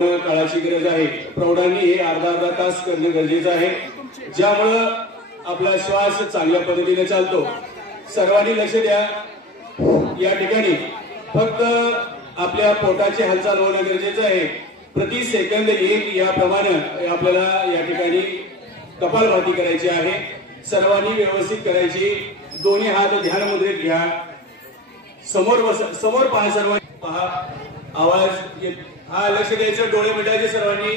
काळाची गरज आहे। प्रौढांनी हे अर्धा तास करणे गरजेचं आहे, ज्यामुळं आपला श्वास चांगल्या पद्धतीने चालतो। सर्वांनी लक्ष द्या, या ठिकाणी फक्त आपल्या पोटाची हालचाल होणं गरजेचं आहे। प्रति सेकंद एक याप्रमाणे आपल्याला या ठिकाणी कपालभाती करायची आहे। सर्वांनी व्यवस्थित करायची। दोन्ही हात ध्यान मुद्रेत घ्या। समोर पहा, सर्वांनी पहा। आवाज हा लक्ष द्यायचं, डोळे मिटायचे। सर्वांनी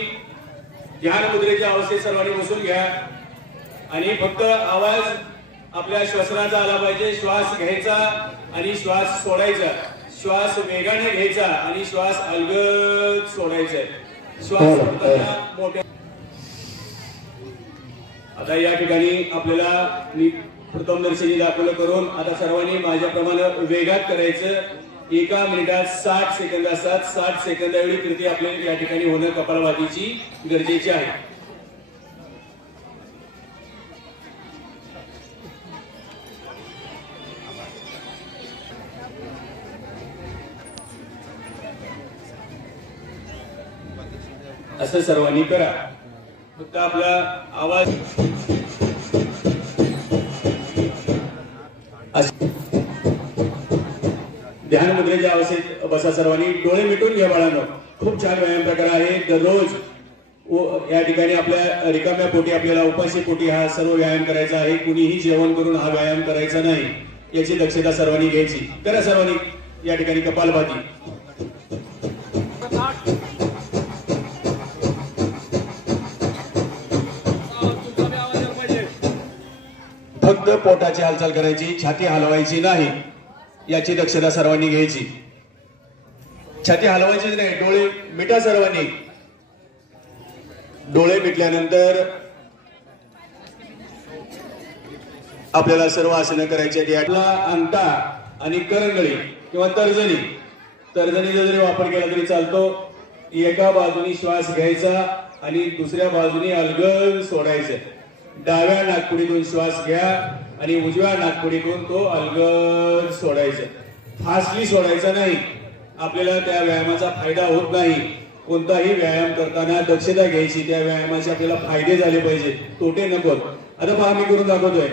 ध्यान मुद्रेच्या अवस्थेत सर्वांनी बसून घ्या आणि फक्त आवाज आपल्या श्वसनाचा आला पाहिजे। श्वास घ्यायचा आणि श्वास सोडायचा, श्वास वेगाने घ्यायचा आणि श्वास अलगद सोडायचा। श्वास सोडताना मोठ्या। आता या ठिकाणी आपल्याला मी प्रथमदर्शनी दाखवलं करून आता सर्वांनी माझ्याप्रमाणे वेगात करायचं। एका मिनिटात 60 सेकंद असतात। 60 सेकंद एवढी कृती आपल्याला या ठिकाणी होणं कपालभातीची गरजेची आहे। असं सर्वांनी करा। फक्त आपला आवाज ध्यान मुद्रेच्या अवस्थेत बसा। सर्वांनी डोळे मिटून घ्या बाळांनो। खूप छान व्यायाम प्रकार आहे। दररोज या ठिकाणी आपल्या रिकाम्या पोटी आपल्याला उपाशी पोटी हा सर्व व्यायाम करायचा आहे। कुणीही जेवण करून हा व्यायाम करायचा नाही, याची दक्षता सर्वांनी घ्यायची। करा सर्वांनी या ठिकाणी कपालभाती। फक्त पोटाची हालचाल करायची, छाती हलवायची नाही, याची दक्षता सर्वांनी घ्यायची। छाती हलवायची नाही। डोळे मिटा सर्वांनी। डोळे मिटल्यानंतर आपल्याला सर्व आसनं करायची आहेत। यातला अंगठा आणि करंगळी किंवा तर्जनीचा जरी वापर केला तरी चालतो। एका बाजूनी श्वास घ्यायचा आणि दुसऱ्या बाजूनी अलगद सोडायचं। डाव्या नाकपुडीतून श्वास घ्या आणि उजव्या नाकपुडीतून तो अलगद सोडायचा। फास्टली सोडायचा नाही, आपल्याला त्या व्यायामाचा फायदा होत नाही। कोणताही व्यायाम करताना दक्षता घ्यायची, त्या व्यायामाचे आपल्याला फायदे झाले पाहिजे, तोटे नको। आता पहा मी करून दाखवतोय।